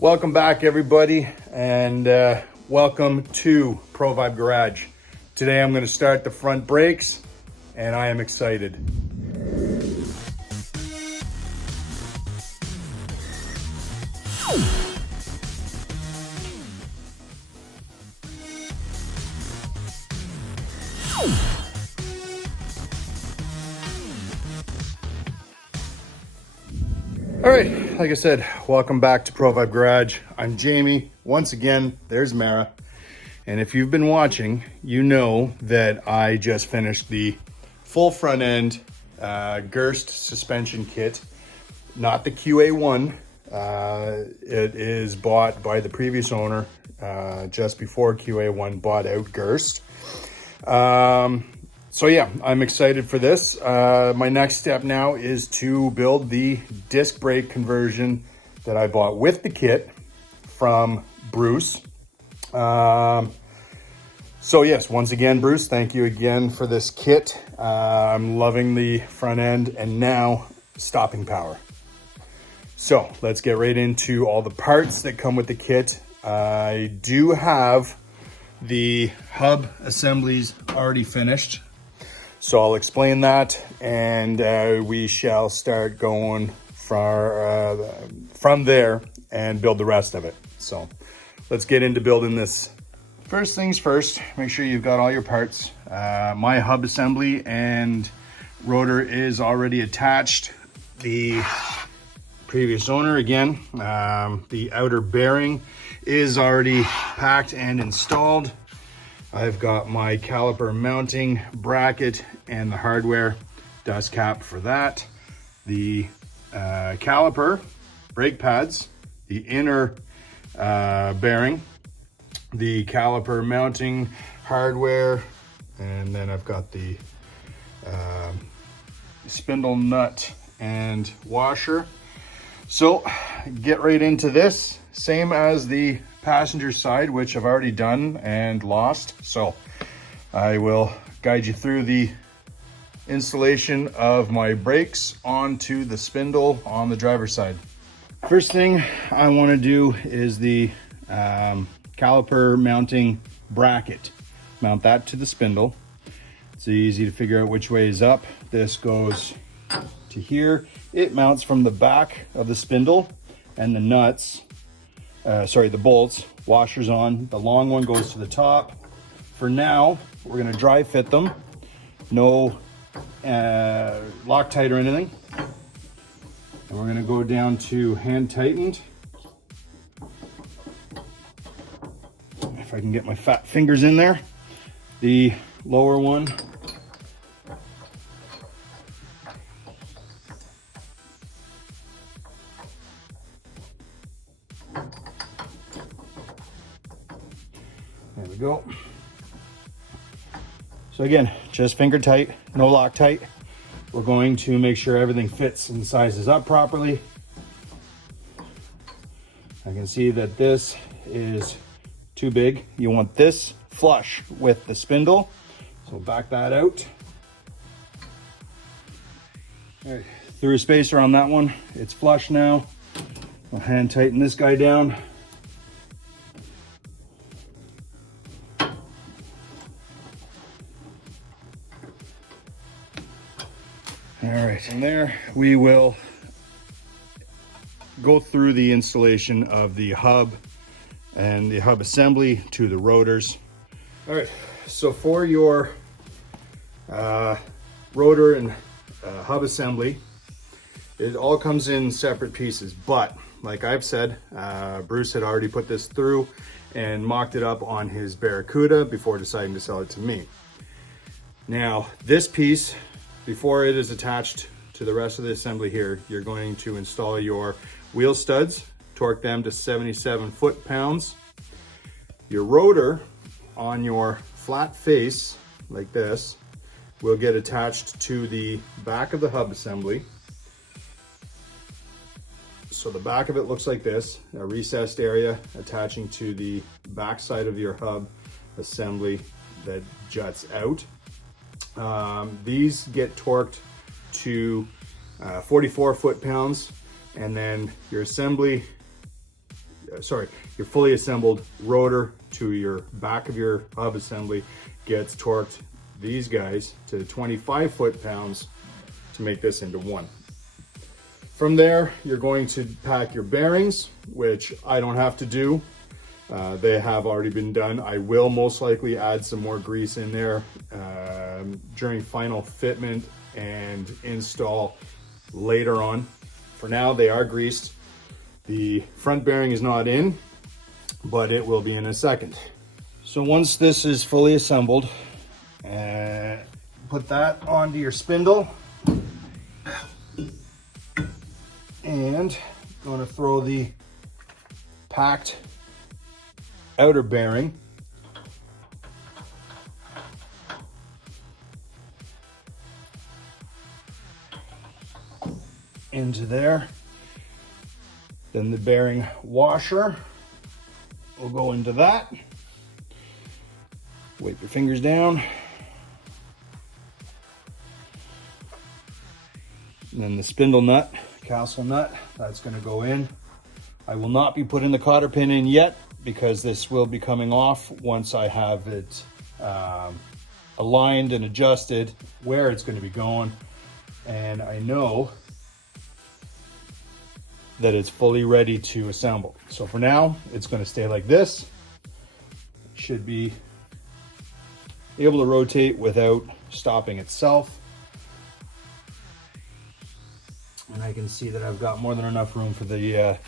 Welcome back, everybody, and welcome to Pro Vibe Garage. Today I'm going to start the front brakes, and I am excited. All right, like I said, welcome back to Pro Vibe Garage. I'm Jamie. Once again, there's Mara. And if you've been watching, you know that I just finished the full front end Gerst suspension kit, not the QA1. It is bought by the previous owner just before QA1 bought out Gerst. So yeah, I'm excited for this. My next step now is to build the disc brake conversion that I bought with the kit from Bruce. So yes, once again, Bruce, thank you again for this kit. I'm loving the front end and now stopping power. So let's get right into all the parts that come with the kit. I do have the hub assemblies already finished. So I'll explain that, and we shall start going from there and build the rest of it. So let's get into building this. First things first, make sure you've got all your parts. My hub assembly and rotor is already attached. The previous owner, again, the outer bearing is already packed and installed. I've got my caliper mounting bracket and the hardware dust cap for that. The caliper, brake pads, the inner bearing, the caliper mounting hardware, and then I've got the spindle nut and washer. So get right into this, same as the passenger side, which I've already done and lost. So I will guide you through the installation of my brakes onto the spindle on the driver's side. First thing I want to do is the caliper mounting bracket. Mount that to the spindle. It's easy to figure out which way is up. This goes to here. It mounts from the back of the spindle, and the nuts, the bolts, washers on. The long one goes to the top. For now, we're gonna dry fit them. No Loctite or anything. And we're gonna go down to hand tightened. If I can get my fat fingers in there. The lower one. There we go. So again, just finger tight, no Loctite. We're going to make sure everything fits and sizes up properly. I can see that this is too big. You want this flush with the spindle. So back that out. All right, threw a spacer on that one. It's flush now. I'll hand tighten this guy down. All right, from there we will go through the installation of the hub and the hub assembly to the rotors. All right, so for your rotor and hub assembly, it all comes in separate pieces, but like I've said, Bruce had already put this through and mocked it up on his Barracuda before deciding to sell it to me. Now, this piece, before it is attached to the rest of the assembly here, you're going to install your wheel studs, torque them to 77 foot-pounds. Your rotor on your flat face, like this, will get attached to the back of the hub assembly. So the back of it looks like this, a recessed area attaching to the back side of your hub assembly that juts out. These get torqued to 44 foot-pounds, and then your assembly your fully assembled rotor to your back of your hub assembly gets torqued, these guys, to 25 foot-pounds to make this into one. From there, you're going to pack your bearings, which I don't have to do. They have already been done. I will most likely add some more grease in there during final fitment and install later on. For now, they are greased. The front bearing is not in, but it will be in a second. So once this is fully assembled, put that onto your spindle. And I'm going to throw the packed outer bearing into there. Then the bearing washer will go into that. Wipe your fingers down. And then the spindle nut, castle nut, that's going to go in. I will not be putting the cotter pin in yet because this will be coming off once I have it aligned and adjusted where it's going to be going. And I know that it's fully ready to assemble. So for now, it's going to stay like this. It should be able to rotate without stopping itself. And I can see that I've got more than enough room for the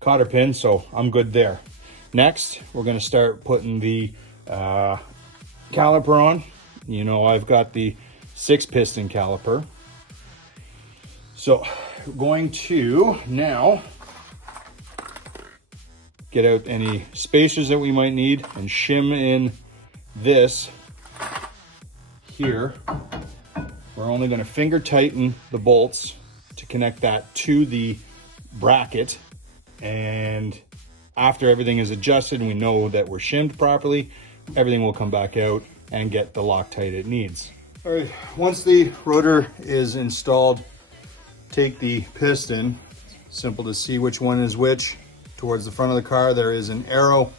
cotter pin, so I'm good there. Next, we're going to start putting the caliper on. You know, I've got the 6-piston caliper. So we're going to now get out any spacers that we might need and shim in this here. We're only going to finger tighten the bolts to connect that to the bracket, and after everything is adjusted and we know that we're shimmed properly, everything will come back out and get the Loctite it needs. All right, once the rotor is installed, take the piston, simple to see which one is which. Towards the front of the car there is an arrow.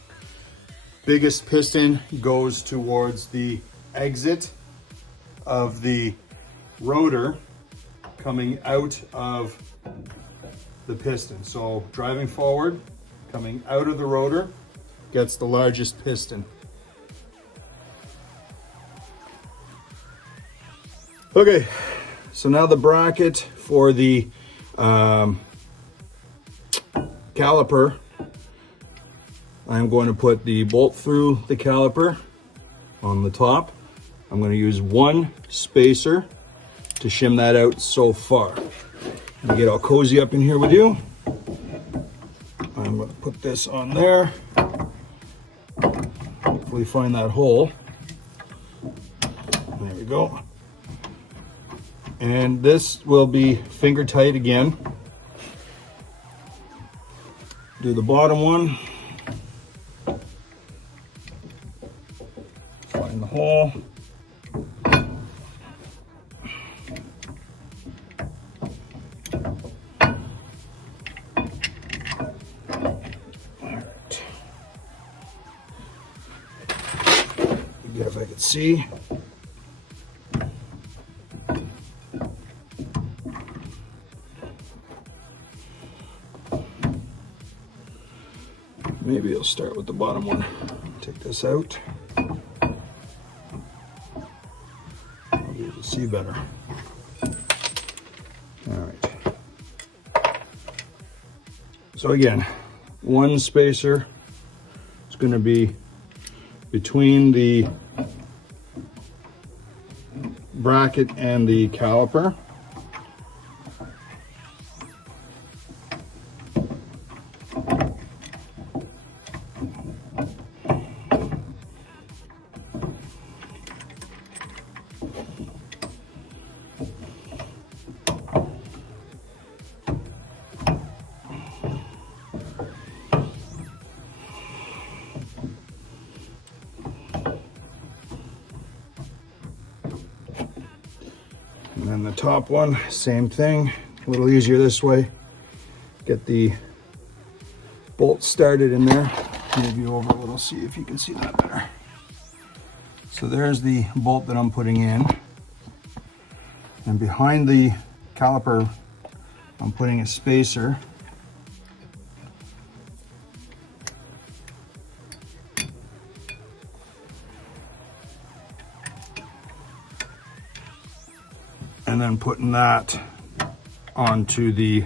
Biggest piston goes towards the exit of the rotor coming out of the piston. So driving forward, coming out of the rotor, gets the largest piston. Okay, so now the bracket for the caliper, I'm going to put the bolt through the caliper on the top. I'm going to use one spacer to shim that out so far. Let me get all cozy up in here with you. I'm going to put this on there. Hopefully find that hole. There we go. And this will be finger tight again. Do the bottom one. Find the hole. If I could see. Maybe I'll start with the bottom one. Take this out. I'll be able to see better. All right. So again, one spacer is going to be between the bracket and the caliper. And then the top one, same thing, a little easier this way. Get the bolt started in there. Move you over a little, see if you can see that better. So there's the bolt that I'm putting in. And behind the caliper, I'm putting a spacer. And then putting that onto the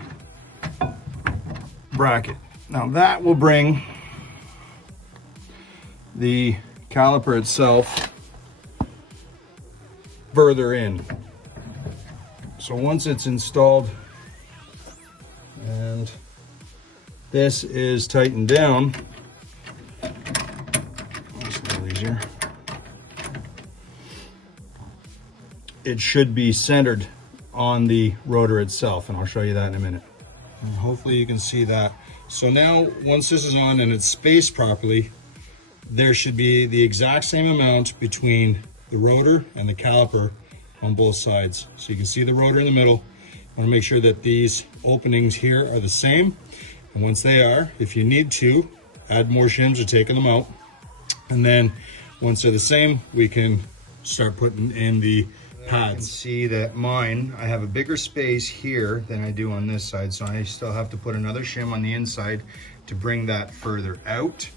bracket. Now that will bring the caliper itself further in. So once it's installed and this is tightened down, that's a little easier. It should be centered on the rotor itself, and I'll show you that in a minute. And hopefully you can see that. So now once this is on and it's spaced properly, there should be the exact same amount between the rotor and the caliper on both sides. So you can see the rotor in the middle. I want to make sure that these openings here are the same. And once they are, if you need to, add more shims or taking them out. And then once they're the same, we can start putting in the pads. You can see that mine, I have a bigger space here than I do on this side, so I still have to put another shim on the inside to bring that further out.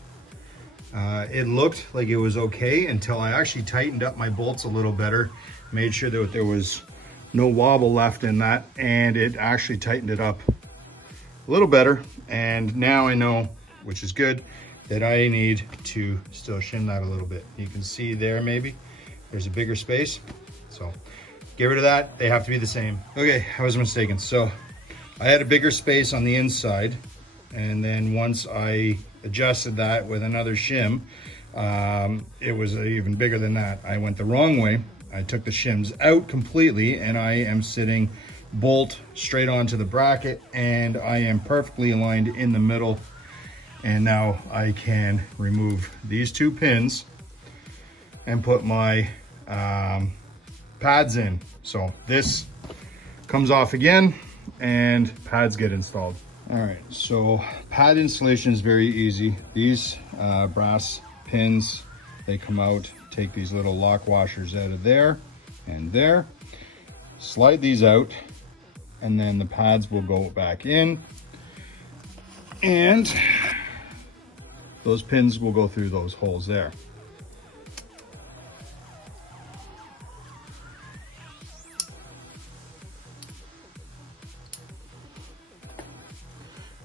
It looked like it was okay until I actually tightened up my bolts a little better, made sure that there was no wobble left in that, and it actually tightened it up a little better. And now I know, which is good, that I need to still shim that a little bit. You can see there, maybe there's a bigger space. So get rid of that, they have to be the same. Okay, I was mistaken. So I had a bigger space on the inside, and then once I adjusted that with another shim, it was even bigger than that. I went the wrong way. I took the shims out completely, and I am sitting bolt straight onto the bracket, and I am perfectly aligned in the middle. And now I can remove these two pins and put my pads in. So this comes off again and pads get installed. All right, so pad installation is very easy. These brass pins, they come out, take these little lock washers out of there and there, slide these out, and then the pads will go back in, and those pins will go through those holes there.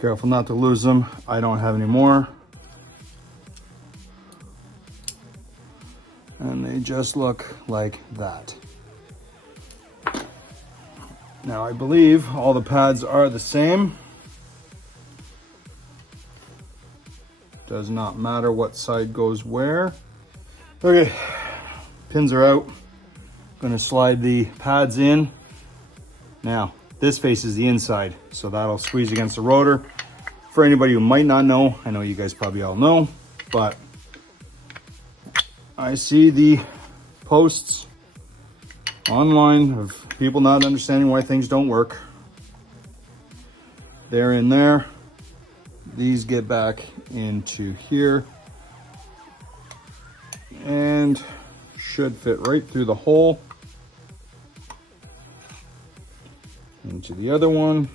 Careful not to lose them. I don't have any more. And they just look like that. Now I believe all the pads are the same. Does not matter what side goes where. Okay, pins are out. Gonna slide the pads in. Now, this faces the inside, so that'll squeeze against the rotor. For anybody who might not know, I know you guys probably all know, but I see the posts online of people not understanding why things don't work. They're in there. These get back into here and should fit right through the hole into the other one.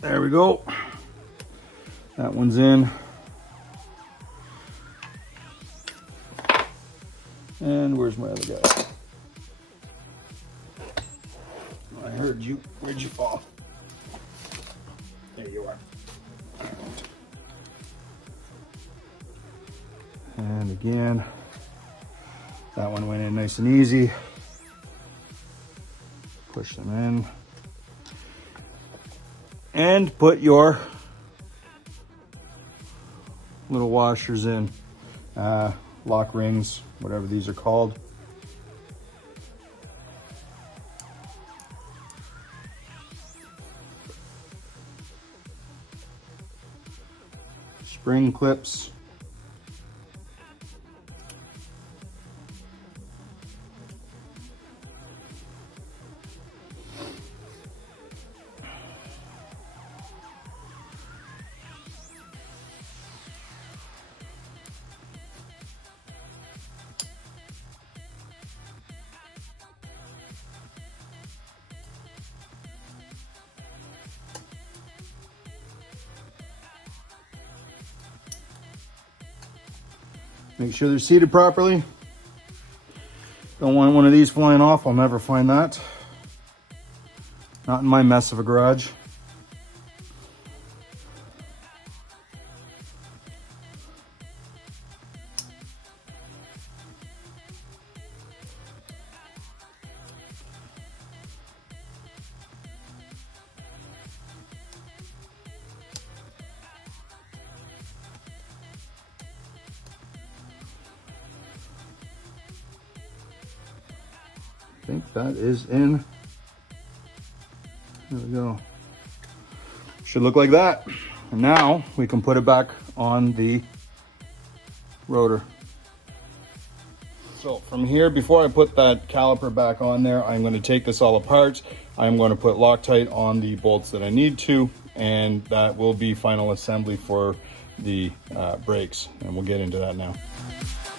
There we go. That one's in. And where's my other guy? I heard you. Where'd you fall? There you are. And again, that one went in nice and easy. Push them in. And put your little washers in, lock rings, whatever these are called. spring clips. Make sure they're seated properly. Don't want one of these flying off. I'll never find that. Not in my mess of a garage. I think that is in. There we go. Should look like that. And now we can put it back on the rotor. So from here, before I put that caliper back on there, I'm going to take this all apart. I'm going to put Loctite on the bolts that I need to, and that will be final assembly for the brakes. And we'll get into that now.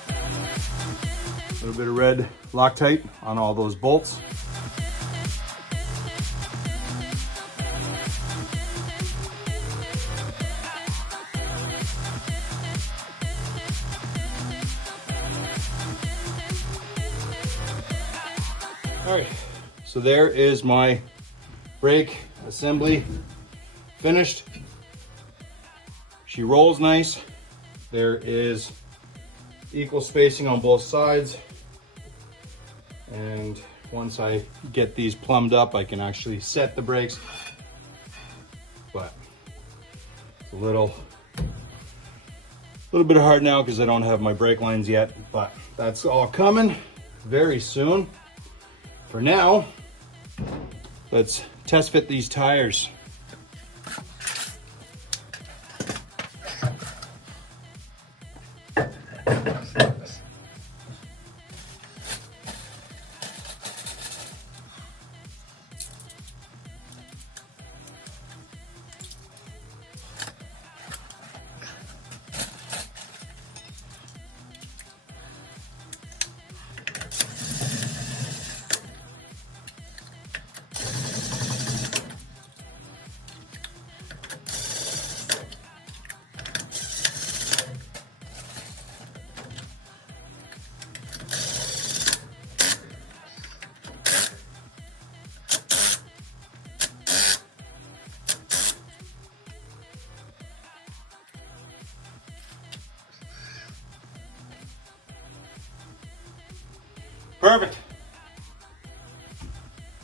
A little bit of red Loctite on all those bolts. All right, so there is my brake assembly finished. She rolls nice. There is equal spacing on both sides. And once I get these plumbed up, I can actually set the brakes. But it's a little bit hard now because I don't have my brake lines yet, but that's all coming very soon. For now, let's test fit these tires. Perfect.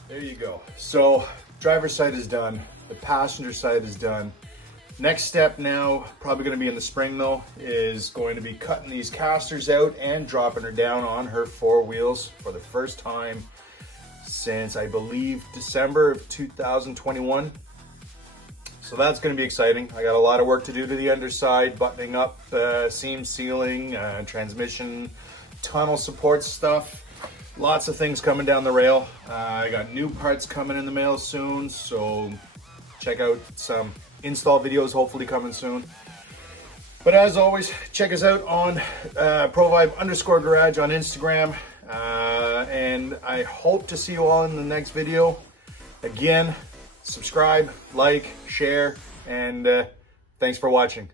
There you go. So driver's side is done. The passenger side is done. Next step now, probably going to be in the spring though, is going to be cutting these casters out and dropping her down on her four wheels for the first time since I believe December of 2021. So that's going to be exciting. I got a lot of work to do to the underside, buttoning up seam sealing, transmission, tunnel support stuff. Lots of things coming down the rail. I got new parts coming in the mail soon, so check out some install videos hopefully coming soon. But as always, check us out on provibe_garage on Instagram. And I hope to see you all in the next video. Again, subscribe, like, share, and thanks for watching.